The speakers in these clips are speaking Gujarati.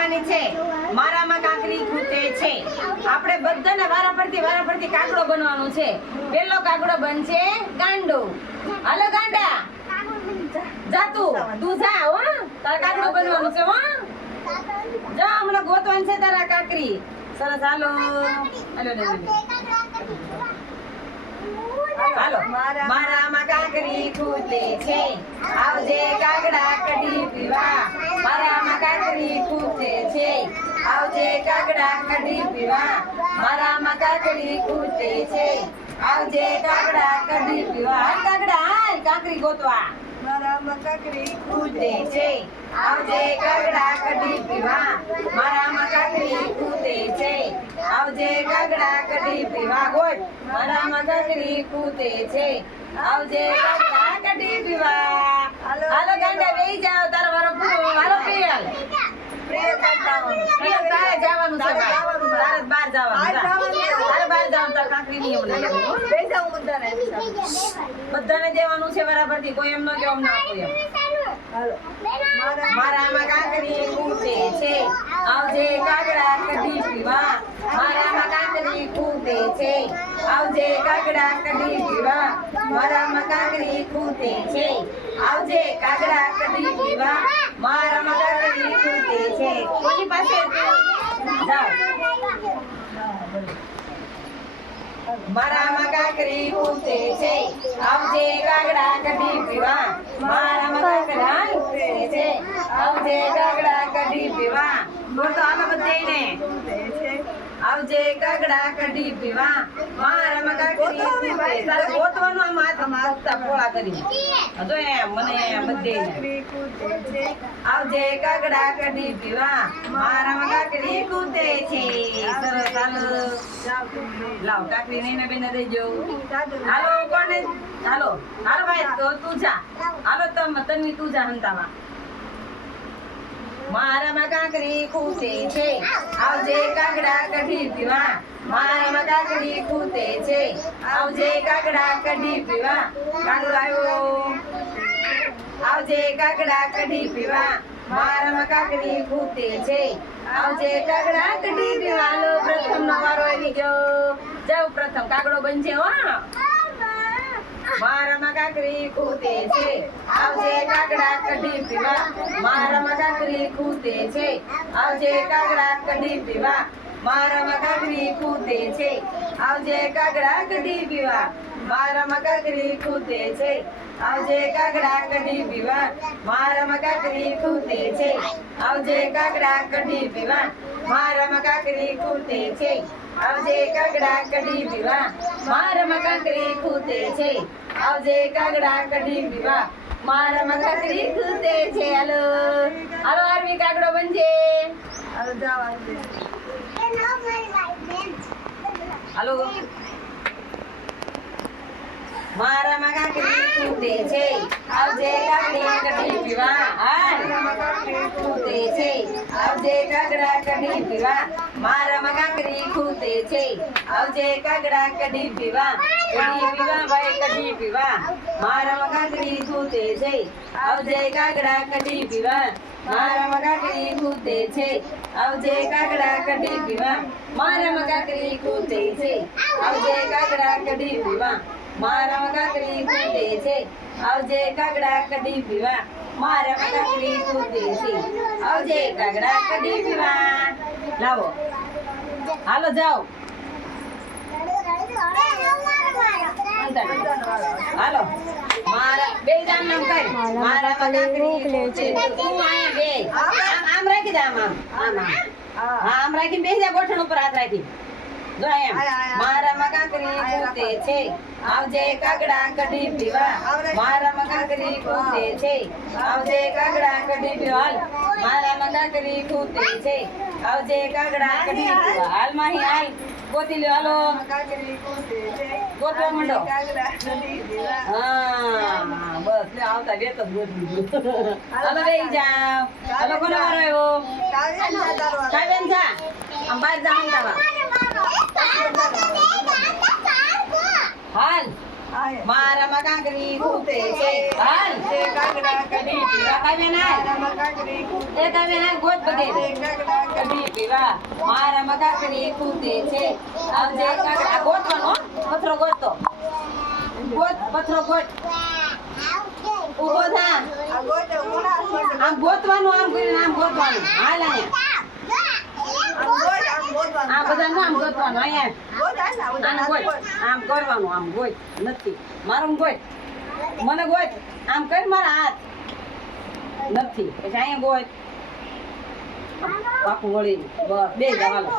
રમવાની છે. મારામાં કાકડી ખૂટે છે. આપણે બધાને વારા પરથી કાગડો બનવાનું છે. પેલો કાગડો બનશે ગાંડો. હાલો ગાંડા જા તું જા હો. તારે કાગડો બનવાનું છે હો. જા હમણાં ગોતવાનું છે તારા કાકડી. સરસ હાલો હાલો મારામાં કાકડી ખૂટે છે. આવજે કાગડા કઢી પીવા. મારામાં કાકડી ખૂટે છે. આવજે કાગડા કઢી પીવા. મારામાં કાકડી ખૂટે છે. આવજે કાગડા કઢી પીવા. હાલ કાગડા હાલ કાકડી ગોતવા. મારામાં કાકડી ખૂટે છે. આવજે કાગડા કઢી પીવા. મારામાં કાકડી ખૂટે છે. આવજે કાગડા કઢી પીવા. ગોટ મારામાં કાકડી ખૂટે છે. આવજે કાગડા કઢી પીવા. હાલો ગાંડા બેહી જાવ. તારો વારો પૂરો. હાલો પ્રિયલ પ્રિયલ તારે જવાનું છે. તારે બહાર જવાનું. તારે બહાર જવાનું. તારે કાકડી નહીં બધાને દેવાનું છે બરાબરથી. કોઈ એમ ન કે અમ ના આપો એમ. મારામાં કાકડી ખૂટે છે. આવજે કાગડા કઢી પીવા. મારામાં કાકડી ખૂટે છે. આવજે કાગડા કઢી પીવા. મારામાં કાકડી ખૂટે છે. આવજે કાગડા કઢી પીવા. મારામાં કાકડી ખૂટે છે. કોની પાસે જાઓ. મારામાં કાકડી ખૂટે છે. આવજે કાગડા કઢી પીવા. મારામાં કાકડા ખૂટે છે. આવજે કાગડા કઢી પીવા. બોલ તો આમાં બધાયને આવજે કાગડા કઢી પીવા. મારામાં કાકડી ખૂટે. તારે ગોતવાનું આમ હાથમાં પોળા કરી. તો એમ મને બધાયને આવજે કાગડા કઢી પીવા. મારામાં કાકડી ખૂટે છે. સરસ હાલો લાવ કાકડી નહીં ને બેન દેજો. હાલો કોને હાલો હાલો ભાઈ તો તું જા. હાલો તન્વી તું જા હંતાવા. મારામાં કાકડી ખૂટે છે. આવજે કાગડા કઢી પીવા. મારામાં કાકડી ખૂટે છે. આવજે કાગડા કઢી પીવા. કાગડો આવ્યો. આવજે કાગડા કઢી પીવા. મારામાં કાકડી ખૂટે છે. આવજે કાગડા કઢી પીવા. હાલો પ્રથમ નો વારો આવી ગયો. જાવ પ્રથમ કાગડો બનશે હો. મારામાં કાકડી ખૂટે છે. આવજે કાગડા કઢી પીવા. મારામાં કાકડી ખૂટે છે. આવજે કાગડા કઢી પીવા. મારામાં કાકડી ખૂટે છે. આવજે કાગડા કઢી પીવા. મારામાં કાકડી ખૂટે છે. આવજે કાગડા કઢી પીવા. મારામાં કાકડી ખૂટે છે. આવજે કાગડા કઢી પીવા. મારામાં કાકડી ખૂટે છે. આવજે કાગડા કઢી પીવા. મારામાં કાકડી ખૂટે છે. આવજે કાગડા કઢી પીવા. મારામાં કાકડી ખૂટે છે. હાલો હાલો આરવી કાગડો બનજે. હાલો જાવ હાલો મારામાં કાકડી ખૂટે છે. આવજે કાકડી કઢી પીવા. ખૂટે છે. આવજે કાગડા કઢી પીવા. મારામાં કાકડી ખૂટે છે. આવજે કાગડા કઢી પીવા. કઢી પીવા ભાઈ કઢી પીવા. મારામાં કાકડી ખૂટે છે. આવજે કાગડા કઢી પીવા. મારામાં કાકડી ખૂટે છે. આવજે કાગડા કઢી પીવા. મારામાં કાકડી ખૂટે છે. આવજે કાગડા કઢી પીવા. મારામાં કાકડી ખૂટે છે. આવજે કાગડા કઢી પીવા. મારામાં કાકડી ખૂટે છે. આવજે કાગડા કઢી પીવા. લાવો હાલો જાઓ. હાલો મારા બે જામ નામ કર. મારામાં કાકડી ખૂટે છે. તું આયા બે આમ રાખી દે. આમ આમ રાખી બેસી જા. ગોઠણ ઉપર હાથ રાખી. મારામાં કાકડી ખૂટે છે. આવજે કાગડા કઢી પીવા. મારામાં કાકડી ખૂટે છે. આવજે કાગડા કઢી પીવા. મારામાં કાકડી ખૂટે છે. આવજે કાગડા કઢી પીવા. હાલ માહી હાલ ગોતી લ્યો. હાલો ગોતવા માંડો. હા બસ લે આવતા બે તો ગોતી ગયો. હાલો બેહી જાવ. હાલો કોનો વારો આવ્યો? કાવ્યન જા આમ બહાર જા હંતાવા. હાલ આય. મારામાં કાંકરી ખૂટે છે હાલ આવજે કાગડા કઢી પીવા. કાવ્ય ના મારામાં કાકડી ખૂટે. એ કાવ્ય ના ગોત બગે આવજે કાગડા કઢી કઢી પીવા મારામાં કાંકરી ખૂટે છે આવજે કાગડા આ ગોતવાનો પથરો ગોતતો ગોત પથરો ગોત ઊભો થા આ ગોતે ઉના પાસે. આમ ગોતવાનું આમ કરીને આમ ગોતવાનું હાલ અહીંયા આમ ગોતવાનું. આ બધા આમ ગોતવાનું અહીંયા ગોત હાલ ને, આ બધા આમ ગોત ગોત. આમ કરવાનું આમ ગોત નથી મારું ગોત મને ગોત આમ કર મારા હાથ નથી પછી અહીંયા ગોત પાકું વળીને બસ બે જવાનું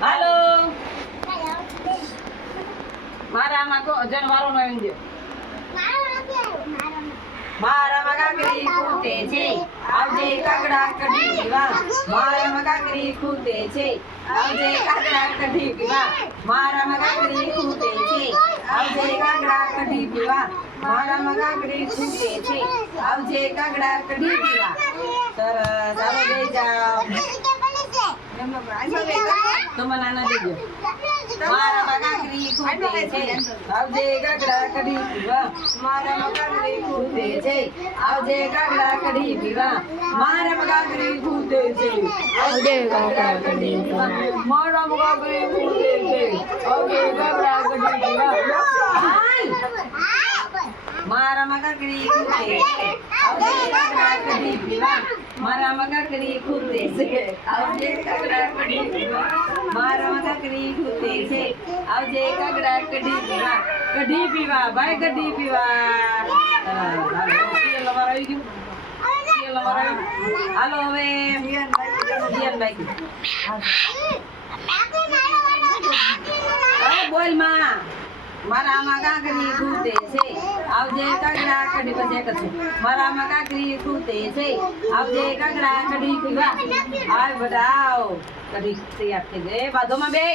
હાલો મારા આમાં જનવારો નો આવી ગયો મારામાં કાકરી ખૂટે છે આવજે કાગડા કઢી પીવા મારામાં કાકરી ખૂટે છે આવજે કાગડા કઢી પીવા મારામાં કાકરી ખૂટે છે આવજે કાગડા કઢી પીવા મારામાં કાકરી ખૂટે છે આવજે કાગડા કઢી પીવા સરસ ચાલો બેસી જાઓ એમનો આઈસો બે કાકા. તો મને આના દેજો મારામાં કાકરી ખૂટે છે આવજે કાગડા કઢી પીવા મારામાં કાકડી ખૂટે છે આવજે કાગડા કઢી પીવા મારામાં કાકડી ખૂટે છે આવજે કાગડા કઢી પીવા મારામાં કાકડી ખૂટે છે આવજે કાગડા કઢી પીવા હાલ મારામાં કાકડી ખૂટે છે આવજે કાગડા કઢી પીવા મારામાં કાકડી ખૂટે છે આવજે કાગડા કઢી પીવા મારામાં કાકડી ખૂટે છે આવજે કાગડા કઢી પીવા કઢી પીવા ભાઈ કઢી પીવા હાલો હવે જીયનભાઈ અરે બોલ માં મારામાં કાકડી ખૂટે છે આવજે કાગડા કઢી પછી એક જ છે મારામાં કાકડી ખૂટે છે આવજે કાગડા કઢી પીવા આવ બધા આવ કઢી તૈયાર થઈ ગઈ એ બાધોમાં બે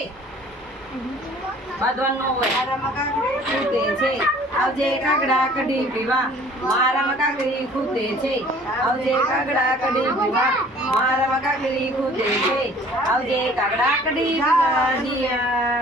બાંધવાનું ન હોય મારામાં કાકડી ખૂટે છે આવજે કાગડા કઢી પીવા મારામાં કાકડી ખૂટે છે આવજે કાગડા કઢી પીવા મારામાં કાકડી ખૂટે છે આવજે કાગડા કઢી પીવા